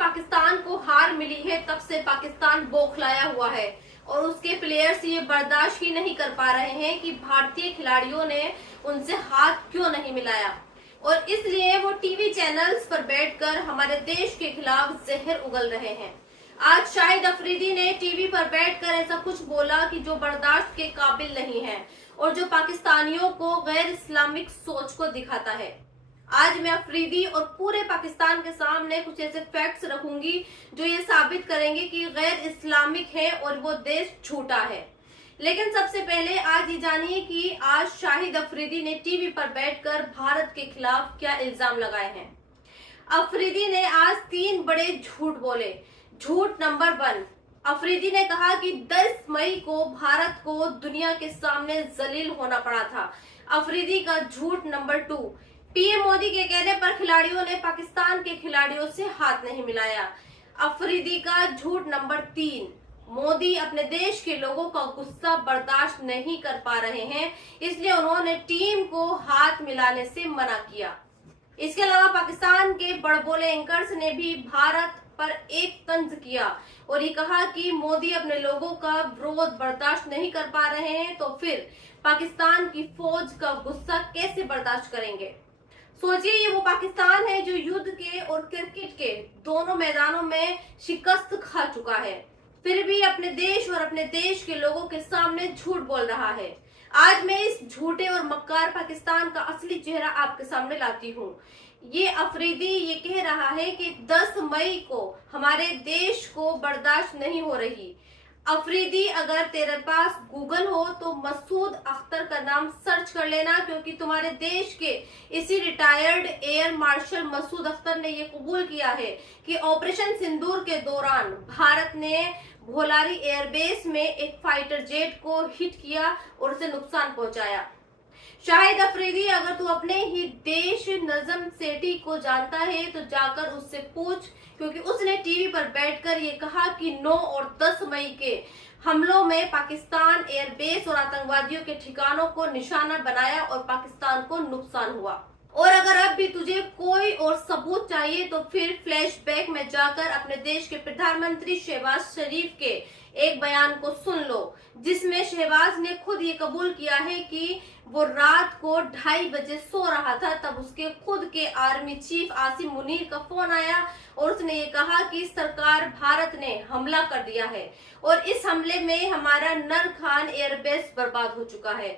पाकिस्तान को हार मिली है तब से पाकिस्तान बौखलाया हुआ है और उसके प्लेयर्स ये बर्दाश्त ही नहीं कर पा रहे हैं कि भारतीय खिलाड़ियों ने उनसे हाथ क्यों नहीं मिलाया और इसलिए वो टीवी चैनल्स पर बैठकर हमारे देश के खिलाफ जहर उगल रहे हैं। आज शाहिद अफरीदी ने टीवी पर बैठकर ऐसा कुछ बोला कि जो बर्दाश्त के काबिल नहीं है और जो पाकिस्तानियों को गैर इस्लामिक सोच को दिखाता है। आज मैं अफरीदी और पूरे पाकिस्तान के सामने कुछ ऐसे फैक्ट्स रखूंगी जो ये साबित करेंगे कि गैर इस्लामिक है और वो देश झूठा है। लेकिन सबसे पहले आज ये जानिए कि आज शाहिद अफरीदी ने टीवी पर बैठकर भारत के खिलाफ क्या इल्जाम लगाए हैं। अफरीदी ने आज 3 बड़े झूठ बोले। झूठ नंबर 1, अफरीदी ने कहा कि 10 मई को भारत को दुनिया के सामने जलील होना पड़ा था। अफरीदी का झूठ नंबर 2, पीएम मोदी के कहने पर खिलाड़ियों ने पाकिस्तान के खिलाड़ियों से हाथ नहीं मिलाया। अफरीदी का झूठ नंबर 3, मोदी अपने देश के लोगों का गुस्सा बर्दाश्त नहीं कर पा रहे हैं, इसलिए उन्होंने टीम को हाथ मिलाने से मना किया। इसके अलावा पाकिस्तान के बड़बोले एंकर्स ने भी भारत पर एक तंज किया और ये कहा कि मोदी अपने लोगों का विरोध बर्दाश्त नहीं कर पा रहे हैं तो फिर पाकिस्तान की फौज का गुस्सा कैसे बर्दाश्त करेंगे। सोचिए, ये वो पाकिस्तान है जो युद्ध के और क्रिकेट के दोनों मैदानों में शिकस्त खा चुका है, फिर भी अपने देश और अपने देश के लोगों के सामने झूठ बोल रहा है। आज मैं इस झूठे और मक्कार पाकिस्तान का असली चेहरा आपके सामने लाती हूँ। ये अफरीदी ये कह रहा है कि 10 मई को हमारे देश को बर्दाश्त नहीं हो रही। अफरीदी, अगर तेरे पास गूगल हो तो मसूद अख्तर का नाम सर्च कर लेना, क्योंकि तुम्हारे देश के इसी retired air marshal Masood Akhtar ने ये कबूल किया है कि ऑपरेशन सिंदूर के दौरान भारत ने भोलारी एयरबेस में एक फाइटर जेट को हिट किया और उसे नुकसान पहुंचाया। शाहिद अफरीदी, अगर तू अपने ही देश नजम सेठी को जानता है तो जाकर उससे पूछ, क्योंकि उसने टीवी पर बैठकर ये कहा कि 9 और 10 मई के हमलों में पाकिस्तान एयरबेस और आतंकवादियों के ठिकानों को निशाना बनाया और पाकिस्तान को नुकसान हुआ। और अगर अब भी तुझे कोई और सबूत चाहिए तो फिर फ्लैशबैक में जाकर अपने देश के प्रधानमंत्री शहबाज शरीफ के एक बयान को सुन लो, जिसमें शहबाज ने खुद ये कबूल किया है कि वो रात को 2:30 बजे सो रहा था, तब उसके खुद के आर्मी चीफ आसिम मुनीर का फोन आया और उसने ये कहा कि सरकार भारत ने हमला कर दिया है और इस हमले में हमारा नर खान एयरबेस बर्बाद हो चुका है।